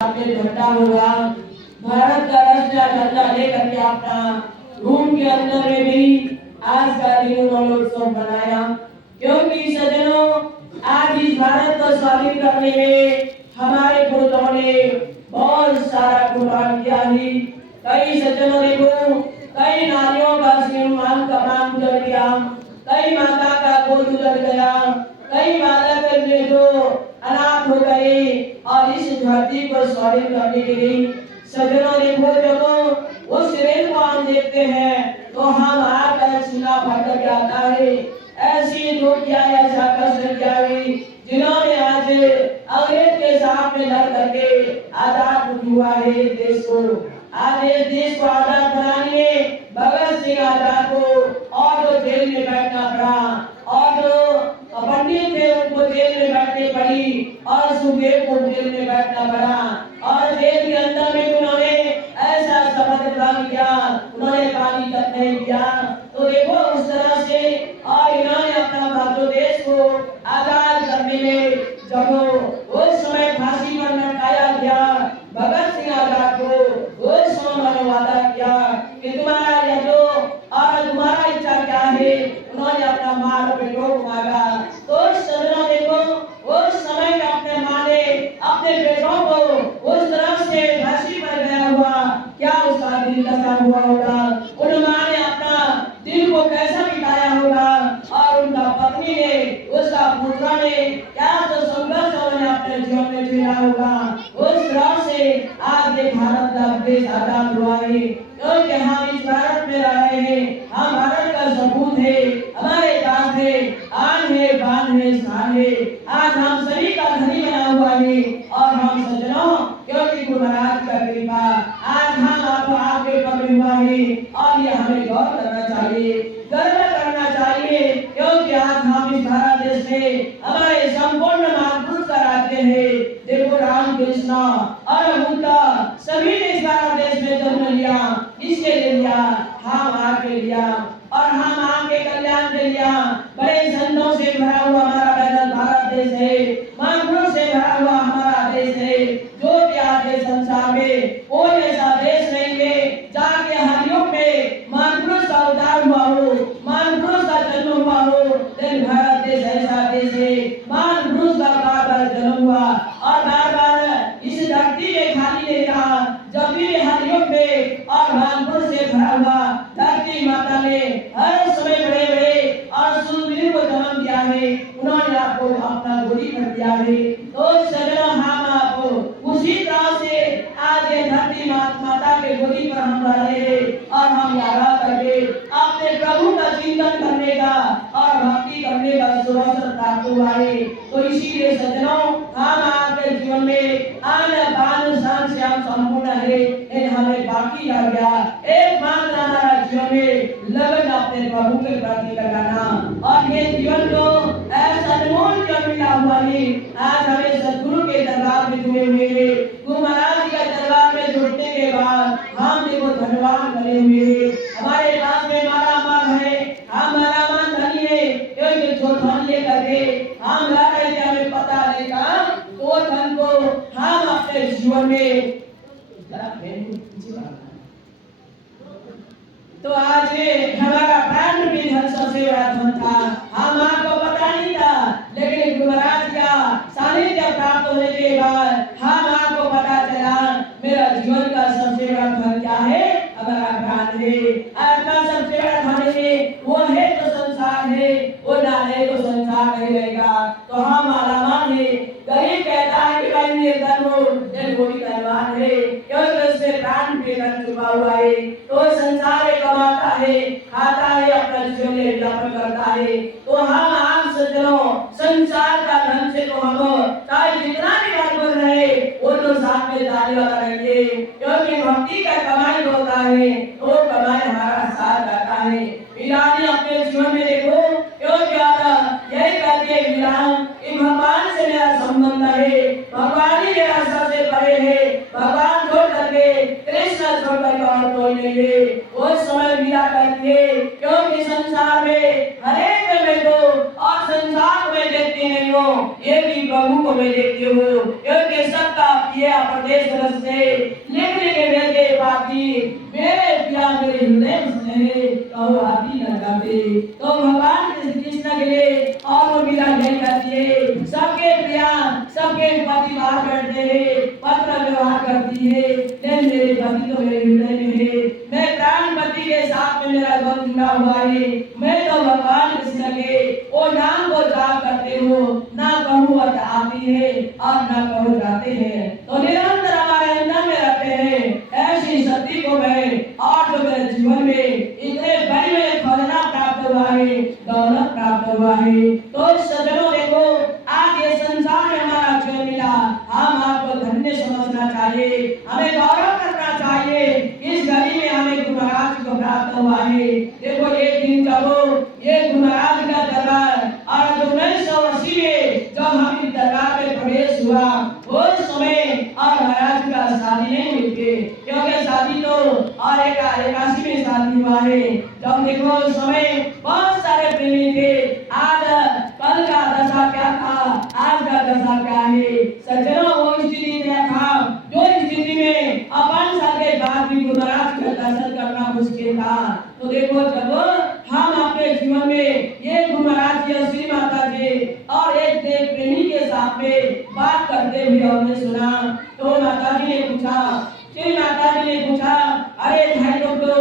पे झंडा होगा, भारत का राष्ट्रीय झंडा लेकर के अपना रूम के अंदर में भी आज का दिन उन्होंने उत्सव मनाया। क्योंकि सज्जनों, आज इस भारत को स्वाधीन करने में हमारे पूर्वजों ने बहुत सारा कुर्बान किया है। कई सज्जनों ने कई नारियों का श्रीमान का प्राण उजड़ गया, कई माता का गोद उजड़ गया, कई बालक ने जो अनाथ हो गए और इस धरती को स्वाधीन करने के लिए सज्जनों देखो, जब उस रेल को हम देखते हैं तो हम हाथ का सीना फट के आता है। ऐसी जो किया ऐसा कष्ट किया है, जिन्होंने आज अंग्रेज के साथ में लड़ करके आजाद हुआ है देश को। आज इस देश को आजाद बनाने में भगत सिंह आजाद को और जो जेल में बैठना पड़ा और जो पंडित थे उनको जेल में बैठने पड़ी और सुखदेव को जेल में बैठना पड़ा और जेल के अंदर में उन्होंने ऐसा शपथ ग्रहण किया, उन्होंने पानी तक नहीं किया। तो देखो उस तरह से और इन्होंने अपना भारत देश को आजाद करने में जब उस समय फांसी पर लटकाया गया भगत सिंह आजाद को उस समय वादा किया कि तुम्हारा यह जो और तुम्हारा इच्छा क्या है, उन्होंने अपना मार बेटों को मांगा। तो सज्जनों देखो उस समय में अपने माँ ने अपने बेटों को उस तरह से फांसी पर गया हुआ, क्या उसका दिल कैसा हुआ होगा, उन माँ ने अपना दिल को कैसा बिताया होगा और उनका पत्नी ने उसका पुत्र ने क्या तो संघर्ष उन्होंने अपने जीवन में झेला होगा। उस तरह से आज ये भारत का देश आजाद हुआ है, क्योंकि हम इस भारत में रह रहे हैं, हम भारत का सपूत है, हमारे पास है आन है बान है शान है। आज हम सभी का धनी बना हुआ है और हम सज्जनों क्योंकि गुरु महाराज का कृपा आज हम आपके पकड़े हुआ है और ये हमें गौर करना चाहिए, गर्व करना चाहिए, क्योंकि आज हम इस भारत देश में हमारे संपूर्ण महापुरुष का राज्य है। देखो रामकृष्ण और बुद्धा सभी ने इस भारत देश में जन्म लिया, इसके लिए लिया हम आपके लिया और हम आपके कल्याण के लिया। बड़े संतों से भरा हुआ हमारा भारत देश है, महापुरुष से भरा हुआ हमारा देश है, जो कि आज संसार में कोई ऐसा देश नहीं है जाके हर युग में महापुरुष का उद्धार हुआ हो, महापुरुष का जन्म हुआ हो। लेकिन भारत देश ऐसा देश है महापुरुष का बार-बार जन्म हुआ और बार-बार इस धरती में खाली नहीं रहा। जब भी हर युग में और महापुरुष से भरा हुआ धरती माता ने हर समय बड़े-बड़े और सूरवीर को जन्म दिया है, उन्होंने आपको अपना गोदी भर दिया है। तो सज्जनों हम आपको उसी तरह से आज ये धरती माता के गोदी पर हम रह रहे हैं और हम याद करके अपने प्रभु का चिंतन करने का और भक्ति करने का सुअवसर प्राप्त हुआ है। तो इसीलिए सज्जनों हम आपके जीवन में आन बान शान से हम संपूर्ण है, लेकिन हमें बाकी रह गया एक मात्र हमारा जीवन में लगन अपने प्रभु के प्रति लगाना और ये जीवन को ऐसा अनमोल जो मिला हुआ है। आज हमें सद्गुरु के दरबार में जुड़े हुए हैं, गुरु महाराज के दरबार में जुड़ने के बाद हम देखो धन्यवाद बने हुए हैं। हमारे पास में मालामाल है, हम मालामाल धनी है, क्योंकि जो धन लेकर के हम ला रहे थे हमें पता नहीं था, वो धन को हम अपने जीवन में तो आज हमारा प्राण भी धन सबसे बड़ा धन था, हम आपको पता नहीं था, लेकिन गुरु महाराज का सानिध्य प्राप्त होने के बाद हम आपको पता चला मेरा जीवन का सबसे बड़ा धन क्या है, हमारा प्राण है। आत्मा सबसे बड़ा धन है, वो है तो संसार है, वो ना है तो संसार नहीं रहेगा। तो हम मालामाल है। गरीब कहता है कि भाई ये धन हो, ये कोई धनवान है, क्योंकि उससे प्राण पे धन छुपा हुआ है। तो संसार में कमाता है, खाता है, अपना जीवन यापन करता है। तो हम आप सज्जनों संसार का धन से तो हम चाहे जितना भी भरपूर रहे वो तो साथ में जाने वाला नहीं है, क्योंकि भक्ति का कमाई होता है तो कमाई हमारा साथ रहता है। वीरानी अपने जीवन में देखो क्यों ज्यादा यही कहती है वीरान कि भगवान से मेरा संबंध है, भगवान ही मेरा सबसे बड़े है, भगवान छोड़ करके कृष्ण छोड़ करके और कोई नहीं है। उस समय वीरा कहती है क्योंकि संसार में हरेक में तो और संसार में देखती नहीं हो, ये भी प्रभु को मैं देखती हूँ, क्योंकि सबका गया प्रदेश रस से लिख लिख भेजे बाकी मेरे प्यार मेरे हृदय में कहो आती न जाते। तो भगवान कृष्ण के लिए और वो मीरा यही कहती है सबके प्रिया सबके पति बाहर बैठते हैं पत्र व्यवहार करती है लेकिन मेरे पति तो मेरे हृदय में है। मैं प्राण पति के साथ में मेरा बंध जुड़ा हुआ है। मैं तो भगवान कृष्ण के वो नाम को जाप करते हो ना कहूँ आती है और ना कहूँ जाते हैं। तो निरंतर हमारे अंदर में रहते हैं ऐसी शक्ति को मैं और जो मेरे जीवन में इतने बड़ी में खजाना प्राप्त हुआ है दौलत प्राप्त हुआ है। तो सज्जनों देखो आज ये संसार में हमारा जीवन मिला हम आपको धन्य समझना चाहिए हमें गौरव करना चाहिए। इस घड़ी में हमें गुरु महाराज को प्राप्त हुआ है। देखो एक दिन जब ये गुरु महाराज का दरबार और 1980 में जब हम इस दरबार में प्रवेश हुआ उस समय और महाराज का शादी नहीं हुई थी क्योंकि शादी तो और एक 81 में शादी हुआ है। जब देखो उस समय बहुत सारे प्रेमी थे। आज कल का दशा क्या था आज का दशा क्या है सज्जनों वो स्थिति क्या था जो स्थिति में अपन साल के बाद भी गुरु महाराज का दर्शन करना मुश्किल था। तो देखो जब हम अपने जीवन में ये गुरु महाराज जी श्री माता जी और एक देव प्रेमी के साथ में बात करते हुए हमने सुना। तो माता जी ने पूछा श्री माता जी ने पूछा अरे भाई लोग तो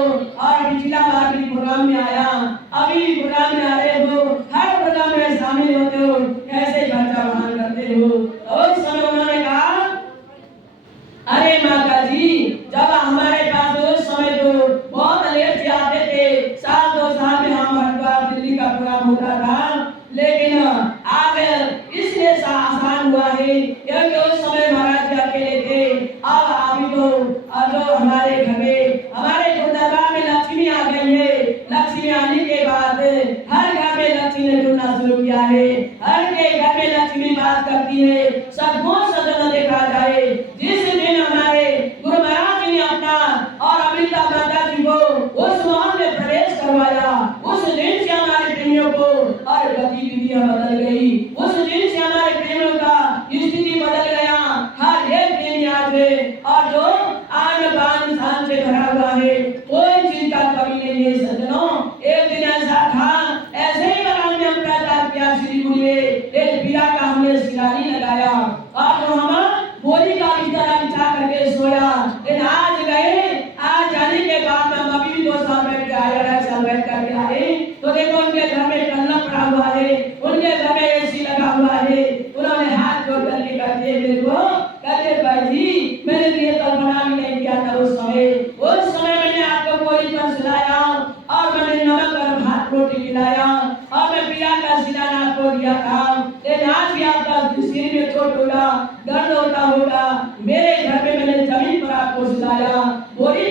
और पिछला बार भी प्रोग्राम में आया अभी भी प्रोग्राम में आ रहे हो हर प्रोग्राम में शामिल होते हो कैसे खर्चा वहन करते हो। उस समय उन्होंने कहा अरे माता जी जब हमारे पास उस समय तो बहुत लेट से आते थे साल 2 साल में हम हरिद्वार दिल्ली का प्रोग्राम होता था लेकिन आज इसलिए आसान हुआ है क्योंकि उस समय महाराज जी अकेले थे। अब अभी तो जो हमारे घर में हमारे दरबार में लक्ष्मी आ गई है। लक्ष्मी आने के बाद हर घर में लक्ष्मी ने जुड़ना शुरू किया है। हर के घर में लक्ष्मी बात करती है। सदगुण सदन देखा जाए जिस दिन हमारे गुरु महाराज जी ने अपना और अमृता माता जी को उस महल में प्रवेश करवाया उस दिन से हमारे प्रेमियों को और गतिविधियां बदल गई। उस दिन से हमारे प्रेमियों का स्थिति बदल गया। हर एक प्रेमी आज और जो आन बान शान से भरा हुआ है कोई चीज का कमी नहीं है। सज्जनों एक दिन ऐसा था ऐसे ही बगान में हम प्रचार किया श्री गुरु ने एक पीड़ा का हमने सिरानी लगाया और जो हम बोली का बिस्तर बिछा करके सोया। लेकिन आज गए आज जाने के बाद हम अभी भी 2 साल बैठ के आए 2.5 साल बैठ करके आए तो देखो उनके घर में कल्ला पड़ा हुआ है उनके घर में एसी लगा हुआ है। उन्होंने हाथ जोड़ करके कहते मेरे को कहते भाई जी मैंने ये कल्पना भी नहीं किया था उस समय मैंने आपको बोली पर सुनाया और मैंने नमक और भात रोटी खिलाया और मैं पिया का सिलाना आपको दिया था। लेकिन आज भी आपका सिर में चोट होगा दर्द होता होगा मेरे घर में मैंने जमीन पर आपको सुलाया बोरी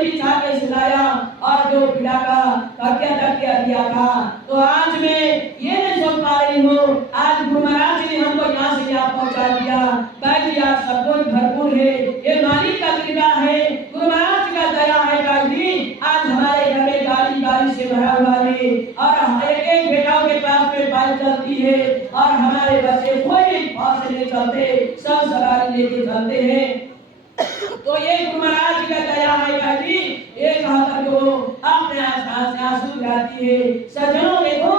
बिछा के सुलाया और जो पीड़ा का तकिया दिया था। तो आज मैं ये नहीं सोच पा रही हूँ आज गुरु महाराज जी ने हमको यहाँ से यहाँ पहुँचा दिया। भाई जी आज सब कुछ भरपूर है ये मालिक का कृपा है गुरु महाराज का दया है। भाई जी आज हमारे घर में गाड़ी से भरा हुआ है और एक बेटाओं के पास में बाइक चलती है और हमारे बच्चे कोई भी पास से नहीं चलते सब सवारी लेके चलते हैं। तो ये गुरु महाराज जी का दया है। भाई जी एक हाथ को अपने आसपास से आंसू गिराती है। सज्जनों देखो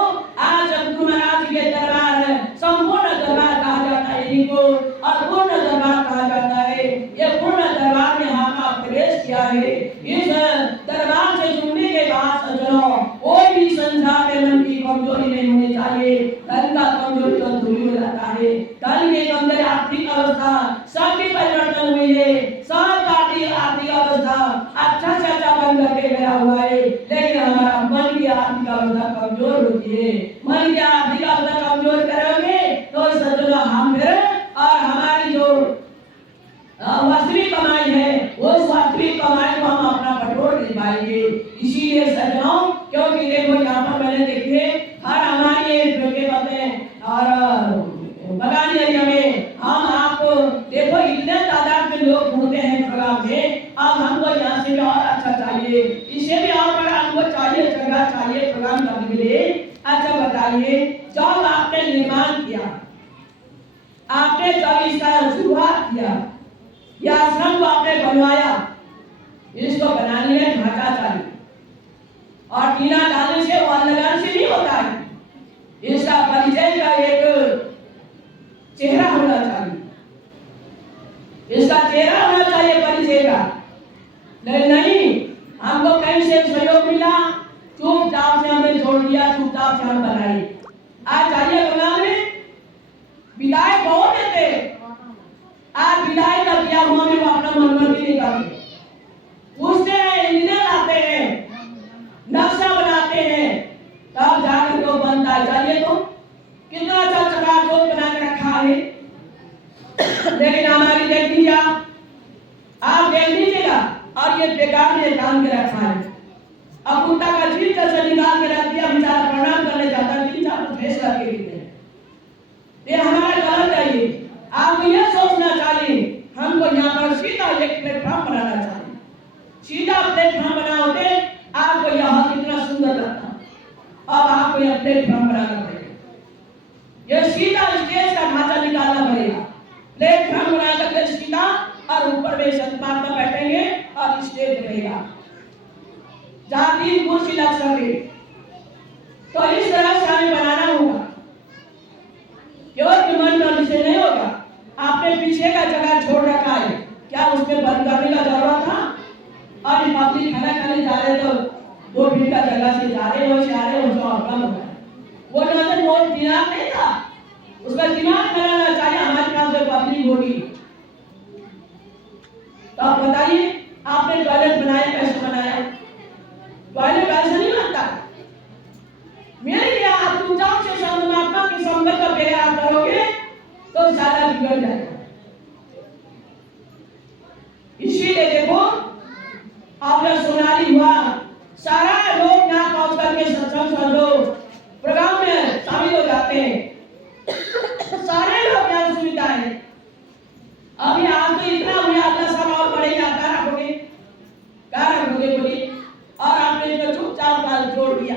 आज जब गुरु महाराज जी के दरबार संपूर्ण दरबार कहा जाता है इनको और पूर्ण दरबार कहा जाता है। ये पूर्ण दरबार में हम प्रवेश किया है। इस दरबार से जुड़ने के बाद सज्जनों कोई भी संसार में मन की कमजोरी नहीं होनी चाहिए। धन का कमजोरी तो दूर हो जाता है। धन के कमजोरी आर्थिक अवस्था सबकी परिवर्तन हुई है। सब आर्थिक अवस्था अच्छा से अच्छा बन करके गया हुआ है लेकिन हमारा मन की आर्थिक अवस्था कमजोर होती है। मन की आर्थिक अवस्था कमजोर करोगे तो सज्जनों हम फिर और हमारी जो वास्तविक कमाई है उस वास्तविक कमाई को हम अपना बटोर नहीं पाएंगे। इसीलिए सज्जनों क्योंकि देखो यहाँ पर मैंने देखे हर हमारे और बगान एरिया में हम आपको देखो इतने तादाद में लोग घूमते हैं प्रोग्राम में। अब हमको यहाँ से भी और अच्छा चाहिए इसे भी और बड़ा हमको चाहिए जगह चाहिए प्रोग्राम करने के लिए। अच्छा बताइए जब आपने निर्माण किया आपने जब इसका शुरुआत किया यह आश्रम को आपने बनवाया, इसको बनाने में ढांचा चाहिए और टीना डालने से वॉल लगाने से नहीं होता है। इसका परिचय का एक चेहरा होना चाहिए, इसका चेहरा होना चाहिए परिचय का। नहीं हमको कहीं से सहयोग मिला, चुपचाप से हमने जोड़ दिया, चुपचाप से हम बनाए। आज चाहिए बंगाल में विदाई बहुत देते, आज विदाई का दिया हुआ में वो अपना मनमर्जी नहीं करते, उससे इंजीनियर आते हैं, नक्शा बनाते हैं, तब जाकर वो बनता है। चाहिए तो कितना अच्छा चकाचौंध बना के रखा है, लेकिन हमारी देख लीजिए, आप देख लीजिएगा और ये बेकार में काम के रखा है। अब कुत्ता का जीव कैसे निकाल के रख दिया, बेचारा प्रणाम करने जाता है, 3-4 भेस करके लिए ये हमारा गलत है। ये आपको यह सोचना चाहिए, हमको यहाँ पर सीधा एक प्लेटफॉर्म बनाना चाहिए, सीधा प्लेटफॉर्म बना होते आपको यहाँ कितना सुंदर लगता। अब आपको यह प्लेटफॉर्म बनाना पड़ेगा, यह सीधा स्टेज का ढांचा निकालना पड़ेगा, प्लेटफॉर्म बना करके सीधा, और ऊपर में संत महात्मा बैठेंगे और स्टेज रहेगा जहाँ 3 कुर्सी लग सके। तो इस तरह से हमें बनाना होगा, केवल मन मर्जी से नहीं होगा। आपने पीछे का जगह छोड़ रखा है, क्या उसमें बंद करने का जरूरत था? और पब्लिक खाना खाने जा रहे तो 2 फीट का जगह से जा रहे हो, से आ रहे हो, उसका कम हो गया। वो नजर वो दिमाग नहीं था, उसका दिमाग बनाना चाहिए, हमारे पास जो पब्लिक होगी। तो आप बताइए, आपने टॉयलेट बनाया, कैसे बनाया? टॉयलेट ऐसे नहीं बनता। मेरे लिए आप चुपचाप से संत महात्मा की संगत का प्यार करोगे तो सारा बिगड़ जाएगा। इसीलिए देखो, आप जब सोनाली हुआ, सारा लोग यहाँ पहुंच करके सत्संग समझो प्रोग्राम में शामिल हो जाते हैं, सारे लोग यहाँ सुविधा है। अभी आज तो इतना हुआ, अगला साल और बढ़ेगा, क्या रखोगे बोलिए? और आपने जो चुपचाप जोड़ दिया,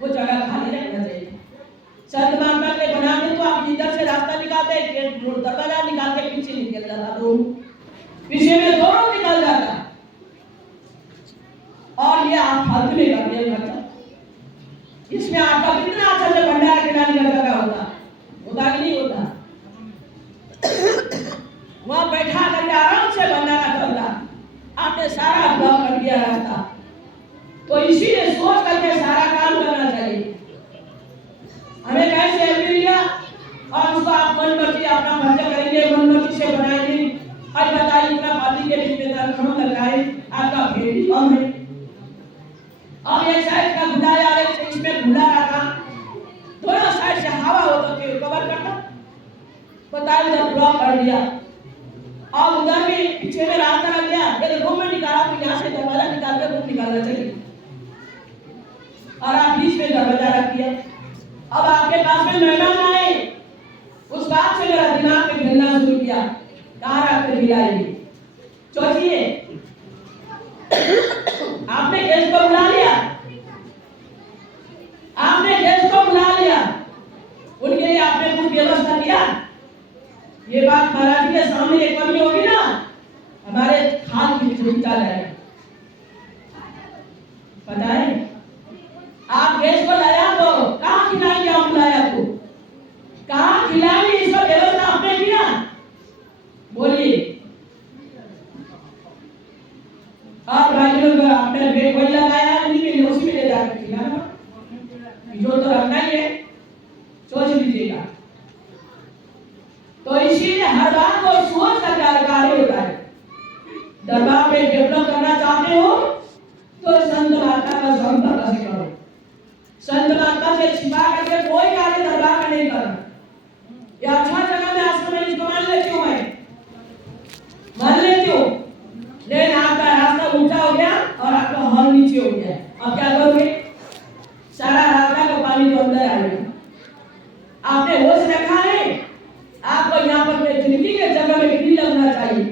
वो जगह खाली रखना चाहिए। संत महात्मा के बनाते तो आप इधर से रास्ता निकालते, दरवाजा निकाल के पीछे निकल जाता, दो पीछे में दोनों निकल जाता, और ये आप फालतू में करते हैं खर्चा। इसमें आपका कितना अच्छा से भंडारा खिलाने का जगह होता कि नहीं होता? वहां बैठा करके आराम से भंडारा चलता, आपने सारा ब्लॉक कर दिया रास्ता। तो इसीलिए सोच करके सारा काम करना चाहिए। हमें कैसे एलपी लिया और उसको आप मन मर्जी अपना खर्चा करेंगे, मन मर्जी से बनाएंगे। आज बताइए, इतना पार्टी के बीच में कम लग रहा है, आपका फेर भी कम है। अब एक साइड का गुड़ा आ रहा है, इसमें गुड़ा रखा, दोनों साइड से हवा होता है, कवर करना, बताइए उधर ब्लॉक कर दिया, और उधर भी पीछे में रास्ता लग गया, यदि रूम में निकाला तो यहाँ से दरवाजा निकाल कर रूम निकालना चाहिए, और आप बीच में दरवाजा रख दिया। अब आपके पास में मेहमान आए, उस बात से मेरा दिमाग में खेलना शुरू किया, कहाँ रख कर गिराएंगे? सोचिए, आपने गेस्ट को बुला लिया, आपने गेस्ट को बुला लिया, उनके लिए आपने कुछ व्यवस्था किया। ये बात महाराज के सामने एक कमी होगी ना, हमारे खान की चिंता रहेगा। पता है, आप गेस्ट को लाया तो कहाँ खिलाएंगे? आप बुलाया तो कहाँ खिलाएंगे? इसका व्यवस्था आपने किया? बोलिए। और भाई लोग आपने बेड वही लगाया, उन्हीं के लिए उसी में ले जाकर खिलाना, जो तो रखना ही है, सोच लीजिएगा। तो इसीलिए हर बात को सोच कर कार्य होता है। दरबार में डेवलप करना चाहते हो तो संत महात्मा का संपर्क से करो, संत महात्मा से छिपा करके कोई कार्य दरबार में नहीं करना। ये अच्छा जगह में आश्रम है, इसको मान लेती हूँ, मैं मान लेती हूँ, लेकिन आपका रास्ता ऊंचा हो गया और आपका हॉल नीचे हो गया, अब क्या करोगे? सारा रास्ता का पानी तो अंदर आ गया। आपने होश रखा है, आपको यहाँ पर खिड़की के जगह में ग्रिल लगना चाहिए,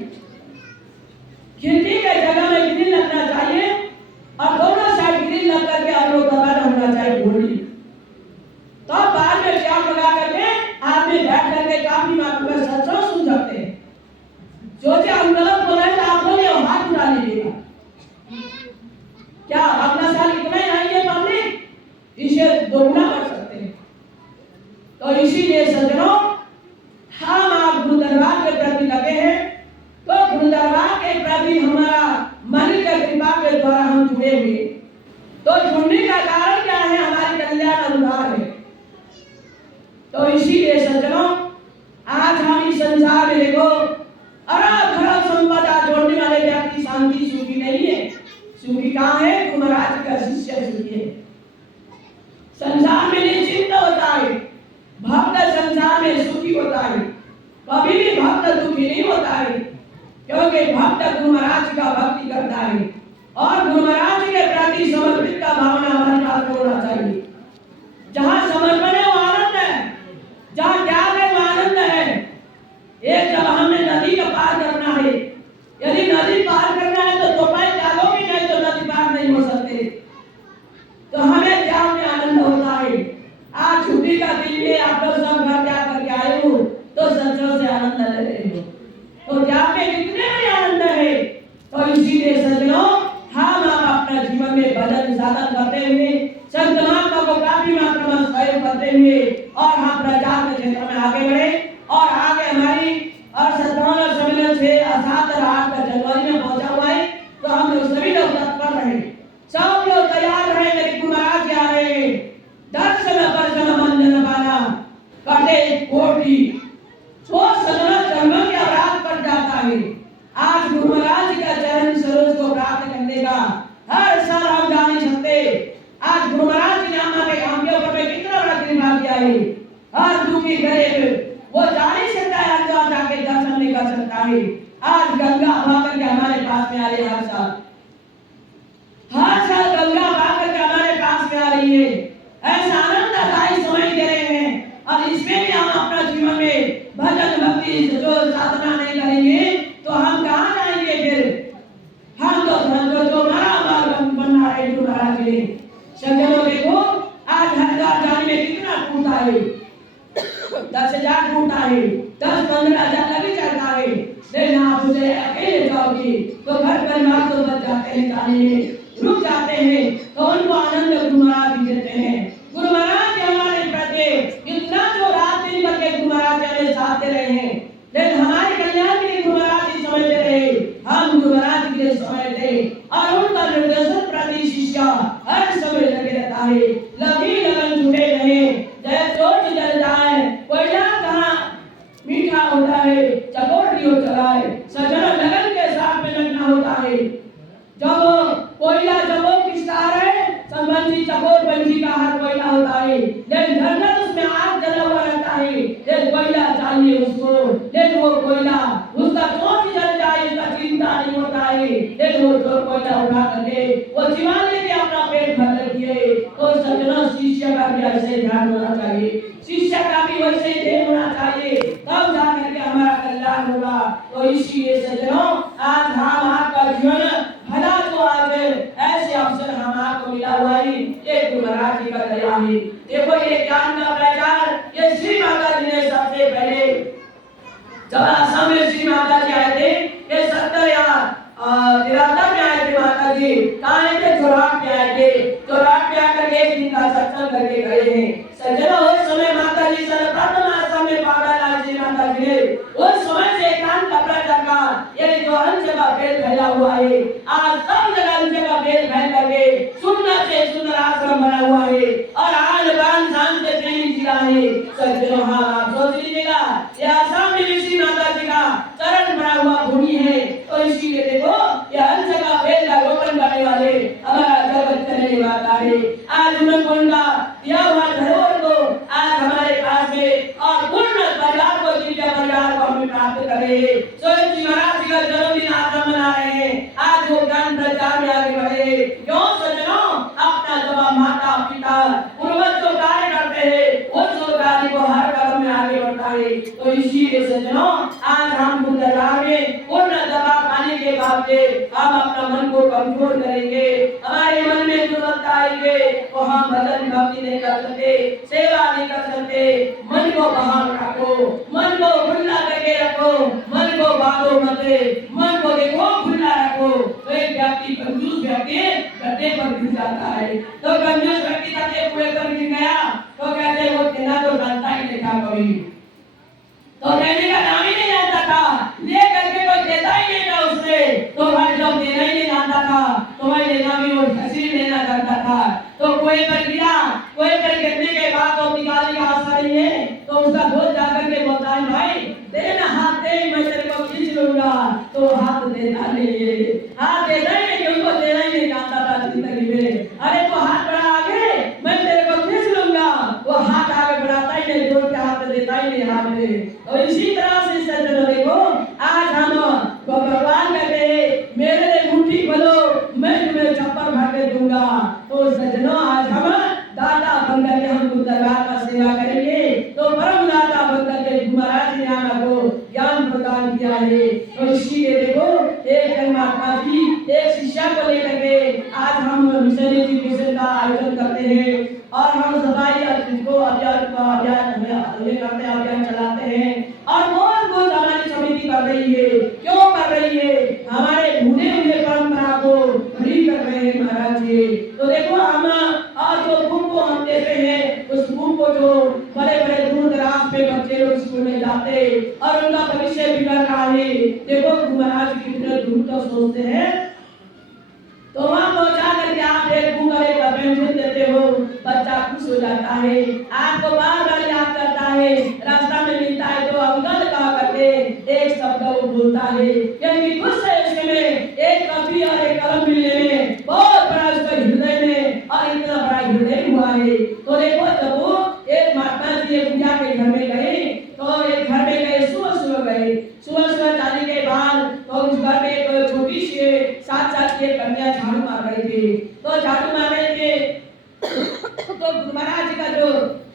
खिड़की के जगह में ग्रिल लगना चाहिए, और दोनों साइड ग्रिल लग करके आप लोग दरवाजा होना चाहिए बोली। तो बाद में क्या लगा करके आदमी बैठ करके काफी मात्रा में सत्संग सुन सकते हैं। जो हम गलत बोल रहे हैं तो आप बोलिए और हाथ उठा लीजिएगा। क्या अपना साल इतना ही आएंगे पब्लिक, इसे दोगुना कर सकते हैं। तो इसीलिए सज्जनों, हम आप गुरु दरबार के प्रति लगे हैं, तो गुरु दरबार के प्रति हमारा मन की कृपा के द्वारा हम जुड़े हुए। तो जुड़ने का कारण क्या है? हमारी कल्याण अनुसार है। तो इसीलिए सज्जनों, आज हम इस संसार में देखो अरब खरब संपदा जोड़ने वाले व्यक्ति शांति सुखी नहीं है। सुखी कहाँ है? गुरु महाराज का शिष्य सुखी है। संसार में निश्चिंत होता है, भक्त संसार में सुखी होता है। कभी भी भक्त दुखी नहीं होता है, क्योंकि भक्त गुरु महाराज का भक्ति करता है और गुरु महाराज के प्रति समर्पित का भावना हमारे पास होना चाहिए। जहाँ समर्पण है वो आनंद है, जहाँ त्याग है वो आनंद है। एक जब हमने नदी का पार करना है, यदि नदी पार करना है तो तोपाई त्यागोगे नहीं तो नदी पार नहीं हो सकते। तो हमें त्याग में आनंद होता है। आज छुट्टी का दिन में आप लोग सब घर जा करके आए हो तो सच्चों से आनंद ले रहे हो, तो त्याग में कितने बड़े आनंद है। तो इसीलिए सज्जनों, हम अपना जीवन में भजन साधन करते हुए, संत महात्मा को काफी मात्रा में सहयोग करते हुए और हम प्रचार के क्षेत्र में आगे बढ़े और आगे हमारी और सद्भावना सम्मेलन से 7 और 8 जनवरी में पहुंचा हुआ है। तो हम लोग सभी लोग तत्पर रहे, सब लोग तैयार रहे। मेरे गुरु महाराज आ रहे हैं। दर्शन वर्शन मंजन पाना कटे कोटि, वो सदना जन्म के अपराध कर जाता है। आज गुरु महाराज का चरण सरोज को प्राप्त करने का हर साल हम जा नहीं सकते। आज गुरु महाराज ने हमारे ऊपर में कितना बड़ा कृपा किया है। हर दुखी गरीब वो जा नहीं सकता है, आज जाके दर्शन नहीं कर सकता है। आज गंगा बहाकर के हमारे पास में आ रही है, हर साल गंगा बहाकर के हमारे पास में आ रही है। ऐसा आनंददायी समय दे रहे हैं और इसमें भी हम अपना जीवन में भजन भक्ति जो साधना नहीं करेंगे तो हम कहाँ जाएंगे फिर? हम तो जो मारा बनना है गुरु महाराज ने। सज्जनों देखो, आज हरिद्वार जाने में कितना टूटा है, 10,000 टूटा है, 10-15 हजार लगे जाता है। लेकिन आप मुझे अकेले जाओगे तो घर परिवार तो बच जाते हैं, जाने में रुक जाते हैं, तो उनको आनंद गुरु महाराज देते हैं। गुरु महाराज हमारे प्रति इतना जो रात दिन करके गुरु महाराज हमें साथ दे रहे हैं, लेकिन हमारे कल्याण के लिए गुरु महाराज ही समझते रहे, हम गुरु महाराज के लिए समझते और उनका निर्देशन प्रति शिष्य हर समय लगे रहता है। लगी लगन जुटे रहे, जय चोट जल जाए कोयला कहाँ मीठा होता है, चकोरियों चलाए सजन लगन के साथ में लगना होता है। जब कोयला जब वो किसका है, संबंधी चकोर पंछी का हाथ कोयला होता है, लेकिन धरना उसमें आग जला हुआ रहता है। लेकिन कोयला चाहिए उसको, लेकिन वो कोयला उसका चोट जल जाए उसका चिंता नहीं होता है। लेकिन वो जो कोयला उठा करके वो जीवा लेके अपना पेट भर दिए। तो सज्जनों, शिष्य का भी ऐसे ध्यान होना चाहिए, शिष्य का भी वैसे ही ध्यान होना चाहिए, तब जाकर के हमारा कल्याण होगा। तो इसीलिए सज्जनों, आज हम आपका जीवन भला जो आज ऐसे अवसर हम आपको मिला हुआ है, ये गुरु महाराज जी का दया है। देखो ये ज्ञान का प्रचार ये श्री माता जी ने सबसे पहले जब आसाम में श्री माता जी आए थे, ये 70 या 73 में आए थे माता जी। कहाँ आए थे? जोरहाट में आए थे। जोरहाट में आकर के एक दिन का सत्संग करके गए हैं। सज्जनों, उस समय माता जी सर्वप्रथम आसाम में पाड़ा लाल जी माता जी ने उस समय से एकांत का प्रचार का ये जो हर जगह भेद फैला हुआ है, आज सब जगह हर जगह भेद फैल करके सुंदर से सुंदर आश्रम बना हुआ है और आज बान शान से प्रेमी जिला है। सज्जनों, हाँ आप सोच लीजिएगा, ये आसाम में श्री माता जी का चरण बना हुआ भूमि है। तो इसीलिए देखो, ये हर जगह भेद का रोपण करने वाले हमारा जगत चलने वाला है। आज उनका दिया हुआ धरोहर को आज हमारे पास में और पूर्ण परिवार को, दिव्य परिवार को हम प्राप्त करे। स्वयं जी महाराज जी का जन्मदिन आज हम मना रहे हैं। आज वो ज्ञान प्रचार में आगे बढ़े। क्यों सज्जनों? अपना जब माता पिता पूर्वज जो कार्य करते हैं उस कार्य को हर कदम में आगे बढ़ता है। तो इसीलिए सज्जनों, आज हम गुरु दरबार में पूर्ण दवा पाने के बाद हम अपना मन को कमजोर करेंगे, हमारे मन में दुर्बलता आएगी तो हम भजन भक्ति नहीं कर सकते, सेवा नहीं कर सकते। मन को बहाल रखो, मन को खुला करके रखो, मन को बांधो मत। मन व्यक्ति, कंजूस व्यक्ति गड्ढे पर गिर जाता है। तो कंजूस व्यक्ति गड्ढे पूरे पर गिर गया तो कहते वो देना तो जानता ही नहीं था कभी, तो देने का नाम ही नहीं जानता था, ले करके कोई देता ही नहीं था उसने। तो भाई जब देना ही नहीं जानता था तो भाई लेना भी वो हसीन लेना करता था। तो कोई पर गिरा, कोई पर गिरने के बाद तो निकालने का आशा नहीं है, तो उसका दोस्त जाकर के बोलता है भाई देना, हाथ दे मैं तेरे को खींच लूंगा। तो हाथ देता नहीं है, हाथ देता ही नहीं, उनको देना ही नहीं जानता था जिंदगी में। अरे तो हाथ बढ़ा आगे, मैं तेरे को खींच लूंगा, वो हाथ आगे बढ़ाता ही नहीं, दोस्त के हाथ देता ही नहीं हाथ में। तो इसी तरह से सज्जनों देखो, आज हम भगवान कहते हैं मेरे लिए मुट्ठी खोलो, मैं तुम्हें चप्पल भर के दूंगा। तो सज्जनों आज हम दाता बनकर के हम दरबार का सेवा करेंगे। तो परम दाता बनकर के महाराज ने हमको ज्ञान प्रदान किया है। तो इसीलिए देखो एक महात्मा जी एक शिष्या को लेकर के आज हम मिशन एजुकेशन का आयोजन करते हैं और हम सफाई को अभियान चलाते हैं और बहुत हमारी समिति कर रही है। क्यों कर रही है? हमारे भूले हुए परंपरा को खड़ी कर रहे हैं महाराज जी। तो देखो हम आज जो बुक को हम देते हैं, उस बुक को जो बड़े बड़े दूर दराज पे बच्चे लोग स्कूल में जाते और उनका भविष्य बिगड़ रहा है। देखो महाराज कितने दूर तक सोचते हैं, तो वहाँ पहुँचा करके आप एक बुक और एक पेंसिल देते हो, बच्चा खुश हो जाता है, आपको बार बार याद करता है, रास्ता में मिलता है तो अंकल कहा करके एक शब्द वो बोलता है, क्योंकि खुश है उसमें एक कॉपी और एक कलम मिलने में, बहुत बड़ा उसका हृदय में और इतना बड़ा हृदय हुआ है। तो देखो जब वो एक महात्मा जी पूजा के घर में गए, तो एक घर में गए, सुबह सुबह गए, सुबह सुबह जाने के बाद तो उस घर में एक छोटी सी 7 साल की कन्या झाड़ू मार रही थी। तो झाड़ू मार रहे थे तो महाराज जी का जो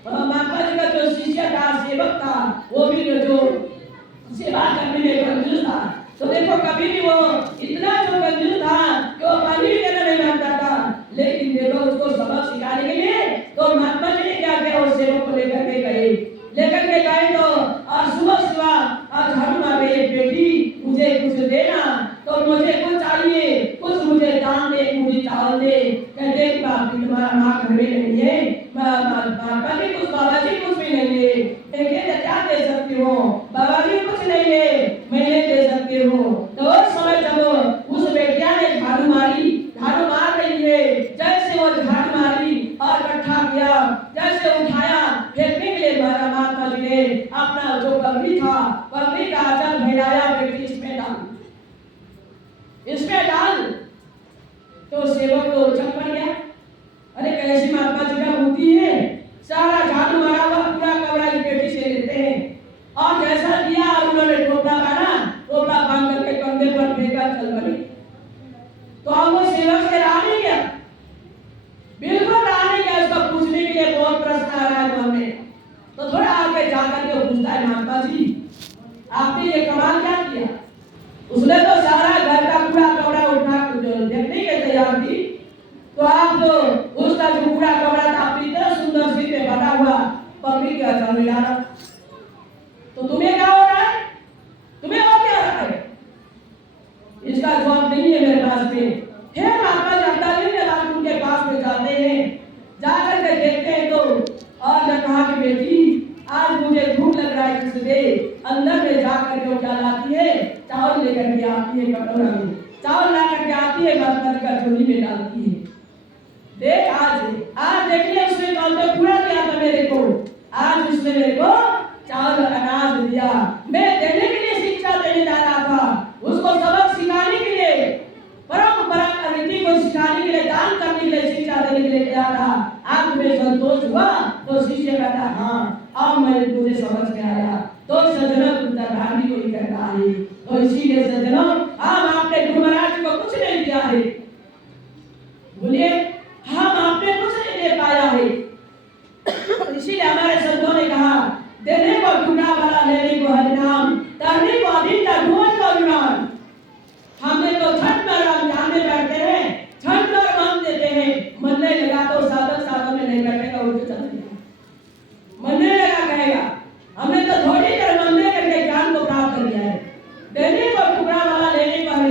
महात्मा जी का जो शिष्य था, सेवक था, वो भी जो सेवा करने में कंजूस था। तो देखो कभी भी वो इतना जो कंजूस था कि वो पानी भी देना नहीं जानता था, लेकिन देखो उसको सबक सिखाने के लिए तो महात्मा जी ने क्या किया, उस सेवक को लेकर के गए तो और सुबह और झाड़ू मार रही है, बेटी मुझे कुछ देना, तो मुझे कुछ चाहिए, कुछ मुझे दान दे, मुझे चावल दे। कहते बाप तुम्हारा माँ घर में नहीं है, कभी कुछ बाबा जी कुछ भी नहीं है, कहते क्या दे सकती हो, बाबा जी कुछ नहीं है, मैं नहीं दे सकती हूँ। तो उस समय जब उस बेटिया ने झाड़ू मार रही है, जैसे वो झाड़ू मारी और इकट्ठा किया, जैसे उठाया फेंकने के लिए महात्मा जी ने अपना जो पगड़ी था, पगड़ी का आंचल फैलाया, बेटी इसमें डाल। तो सेवक तो चल पड़ गया, अरे कैसी महात्मा जी का बुद्धि है, सारा झाड़ू मारा हुआ पूरा कपड़ा इस बेटी से लेते हैं और जैसा दिया उन्होंने टोपला बांध करके कंधे पर फेंका, चल पड़ी। तो अब वो सेवक से रहा नहीं गया, बिल्कुल रहा नहीं गया, उसको पूछने के लिए बहुत प्रश्न आ रहा है मन में। तो थोड़ा आगे जाकर के पूछता है, महात्मा जी आपने ये कमाल क्या किया? उसने तो सारा घर का पूरा कपड़ा उठा देखने के तैयार थी, तो आप जो उसका जो पूरा कपड़ा था अपनी इतना सुंदर सी पे बना हुआ पगड़ी के आंचल में डाला। तो तुम्हें क्या हो रहा है, तुम्हें हो क्या रहा है? इसका जवाब नहीं है मेरे पास में। फिर महात्मा जाता है, जब आप उनके पास में जाते हैं, जाकर के देखते हैं तो और ने कहा कि बेटी आज मुझे भूख लग रहा है, कुछ दे। अंदर में जाकर के वो क्या लाती है, चावल लेकर के आती है, कटोरा में चावल ला करके आती है, महात्मा जी का झोली में डालती है। देख आज देखिए उसने कल तो पूरा दिया था मेरे को, आज उसने मेरे को चावल अनाज दिया। मैं देने के लिए शिक्षा देने जा रहा था, उसको सबक सिखाने के लिए, परंपरा रीति को सिखाने के लिए, दान करने के लिए, शिक्षा देने के लिए गया था। आज तुम्हें संतोष हुआ? तो शिष्य कहता हाँ, अब मैं तुझे समझ में आया। तो सज्जनों उत्तरदायी को ही कहता है। तो इसीलिए सज्जनों हम आपने गुरु महाराज को कुछ नहीं दिया है, बोलिए हम आपने कुछ नहीं दे पाया है। इसीलिए हमारे संतों ने कहा देने को टूटा वाला लेने को हरिनाम, करने को अधीनता ढूंढ को विमान। हमने तो छठ में रमजान में बैठते हैं, छठ में मान देते हैं, मन नहीं लगा तो साधन में नहीं बैठेगा, वो चल जाएगा, मन नहीं लगा कहेगा। हमने तो थोड़ी देर मन में करके ज्ञान को प्राप्त कर लिया है। देने को टुकड़ा वाला लेने को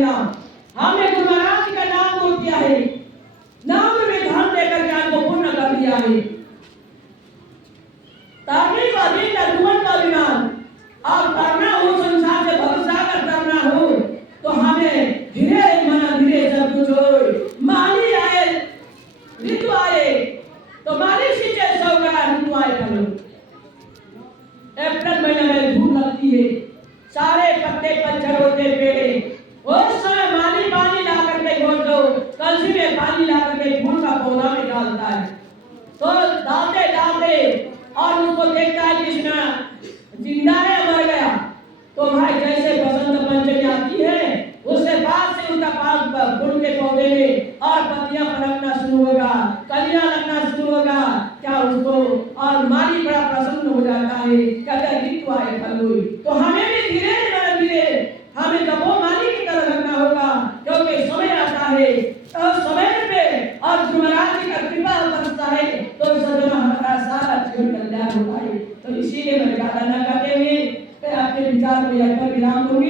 साथ मैं यहाँ पर विराम दूंगी।